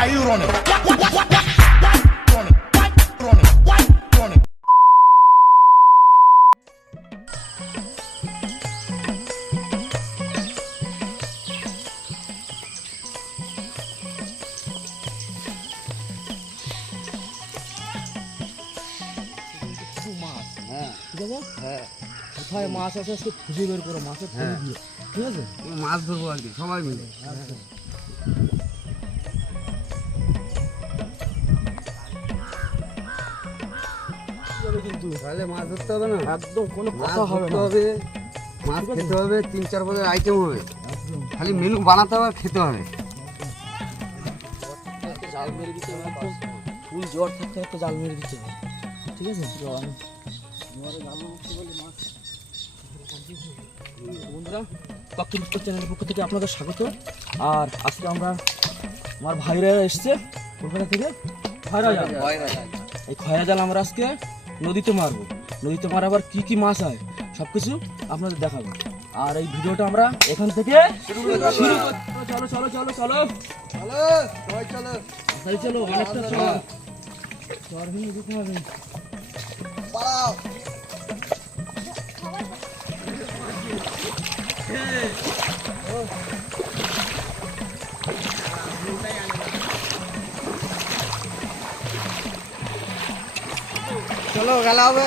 are you running? কোথায় মাছ আছে সে খুঁজে বের করো মাছের ফেলে দিয়ে, ঠিক আছে? মাছ ধরবো আর কি সবাই মিলে। কিন্তু তাহলে মাছ ধরতে হবে না, একদম কোনো মাছ কথা হবে ধরতে না। হবে, মাছ খেতে হবে, 3-4 পদের আইটেম হবে, খালি মেনু বানাতে হবে আর খেতে হবে। জাল মেরে দিতে হবে, একদম ফুল জ্বর থাকতে থাকতে জাল মেরে দিতে হবে, ঠিক আছে? বন্ধুরা, পাখির উত্তর চ্যানেলের পক্ষ থেকে আপনাদের স্বাগত। আর আজকে আমরা আমার ভাইরা এসছে কলকাতা থেকে খয়রা জাল। এই খয়রা জাল আমরা আজকে নদীতে মারবো। নদীতে মারাবার কি কি মাছ হয় সব কিছু আপনাদের দেখাবো। আর এই ভিডিওটা আমরা এখান থেকে শুরু করব। চলো চলো চলো চলো চলো, অনেকটা চলো, চর ভেঙে দিতে হবে। চলো খেলা হবে।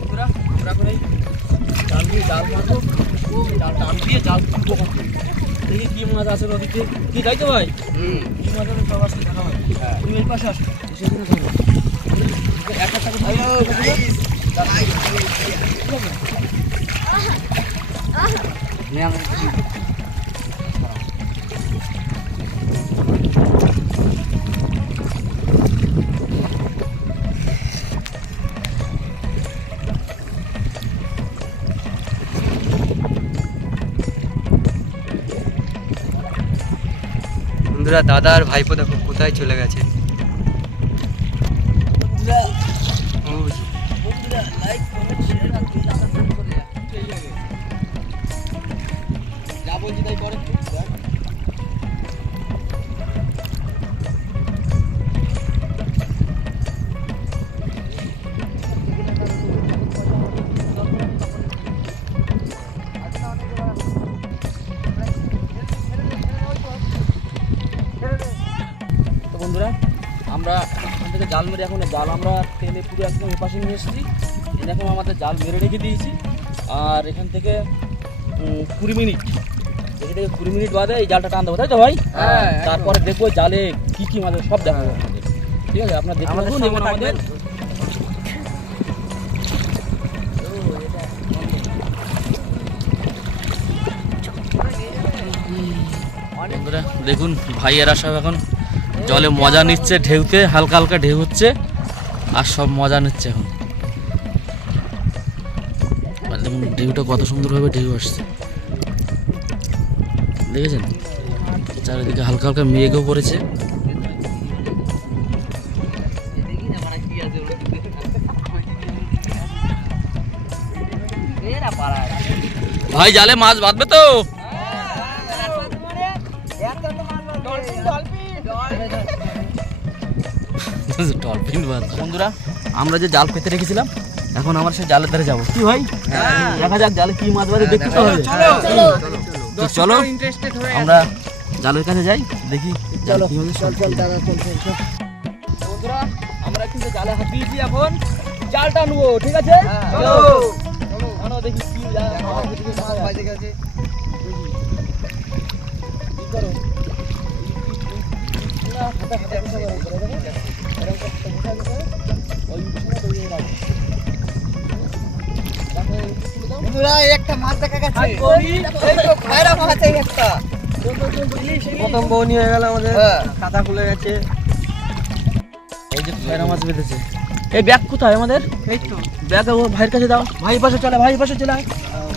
বন্ধুরা, আমরা এখন এই জাল দিয়ে জাল মারবো, জাল টান দিয়ে জাল তুলবো। দেখি কি মাছ আছে নদীতে, কি তাই তো ভাই? কি মাছ আছে সব আজকে দেখা হবে। তুমি এই পাশে আসো, এসে এখানে থাকো। একটা করে বন্ধুরা, দাদা আর ভাইপো দেখো কোথায় চলে গেছে। লাইক কমেন্ট শেয়ার আর প্লিজ আমার সাথে করে যা বলছি তাই করে। বন্ধুরা, আমরা এখান থেকে জাল মেরে এখন জাল আমরা টেনে পুরো একদম এপাশে নিয়ে এসেছি। এরকম আমাদের জাল মেরে রেখে দিয়েছি। আর এখান থেকে 20 মিনিট, এখান থেকে 20 মিনিট বাদে এই জালটা টান দেবো, তাই তো ভাই? তারপরে দেখবো জালে কি কি মাছ সব দেখাবো আপনাদের, ঠিক আছে? আপনার দেখুন এবং আমাদের বন্ধুরা দেখুন, ভাইয়েরা সব এখন জলে মজা নিচ্ছে, ঢেউতে হালকা হালকা ঢেউ হচ্ছে আর সব মজা নিচ্ছে এখন। দেখুন ঢেউটা কত সুন্দরভাবে ঢেউ আসছে, দেখেছেন? চারিদিকে হালকা হালকা মেঘও পড়েছে। ভাই জালে মাছ বাঁধবে তো? বন্ধুরা, আমরা যে জাল পেতে রেখেছিলাম এখন আমার সেই জালের ধারে যাবো, কি ভাই? দেখা যাক জালে কি মাছ বাঁধে, দেখতে তো হবে। চলো আমরা জালের কাছে যাই, দেখি জাল কি হবে। বন্ধুরা, আমরা কিন্তু জালে হাত দিয়েছি, এখন জালটা নেবো, ঠিক আছে? দেখি কি করো। একটা মাছ দেখা গেছে, প্রথম বউনি হয়ে গেল আমাদের, কাঁথা খুলে গেছে। এই যে খয়রা মাছ বেঁধেছে। এই ব্যাগ কোথায় আমাদের? এই তো ব্যাগ ভাইয়ের কাছে দাও। ভাই পাশে চলে, ভাই পাশে চলে,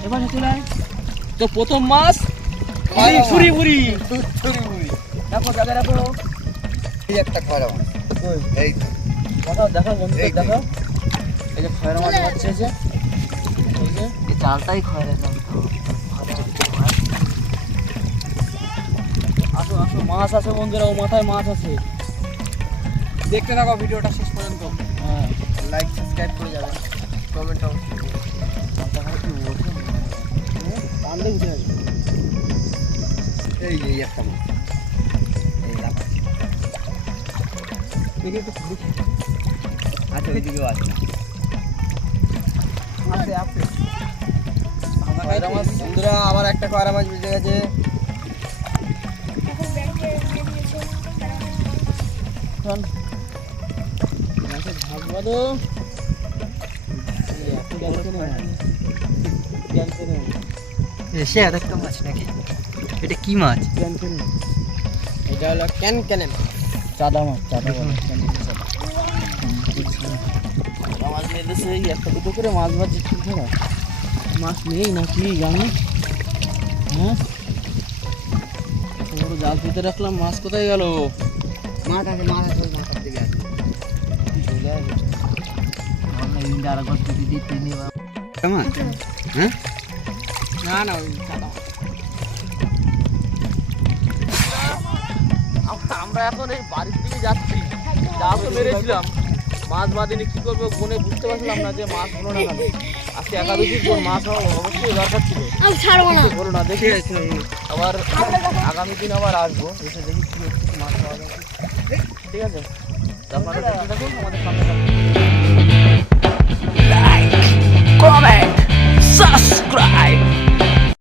এপাশে চলে। তো প্রথম মাছ ছুরি বুড়ি, দেখো জায়গা রাখো। এই একটা খয়রা মাছ, এই দেখাও দেখাও বন্ধু, দেখাও। এই যে খয়রা মাছ হচ্ছে, এই যে জালটাই খয়রা জাল তো। আসো আসো, মাছ আছে বন্ধুরা, ও মাথায় মাছ আছে। দেখতে থাকো ভিডিওটা শেষ পর্যন্ত। হ্যাঁ, লাইক সাবস্ক্রাইব করে যাবেন, কমেন্ট অবশ্যই করবেন। টানলে উঠে আসবে। এই যে একটা মাছ, এই লাফা। দেখি একটু দেখি। আচ্ছা ওইদিকেও আছে, আছে আছে। খয়রা মাছ। বন্ধুরা আবার একটা খয়রা মাছ বেঁচে গেছে। শোন, মাছের ঝাঁক বাঁধো। এই এত জ্ঞান কেন? জ্ঞান কেন? এসে আর একটা মাছ নাকি? এটা কি মাছ? জ্ঞান কেন? এটা হলো ক্যান চাঁদা মাছ, চাঁদা মাছ। চাঁদা মাছ মেরেছে, এই একটা দুটো করে মাছ বাজছে ঠিক ধরা। মাছ নেই নাকি জানি? হ্যাঁ, বড় জাল পেতে রাখলাম, মাছ কোথায় গেল? মাছ আছে, মাছ আছে, ওই মাথার দিকে আছে। চলে আসবে। ইন্ডা আর গর্ত দিদি তিনি মাছ? হ্যাঁ, না না ওই চাঁদা মাছ। আমরা এখন এই বাড়ির দিকে যাচ্ছি। জাল তো মেরেছিলাম, মাছ বাঁধিনি, কি করবো বনে বুঝতে পারছিলাম না যে মাছ হলো না কেন। আজকে একাদশীর পর মাছ হওয়া অবশ্যই দরকার ছিল, হলো না। দেখি আবার আগামী দিন আবার আসবো, এসে দেখি কি হচ্ছে, মাছ পাওয়া যায় কি। ঠিক আছে, তো আপনারা দেখতে থাকুন, আমাদের সামনে থাকুন। Comment subscribe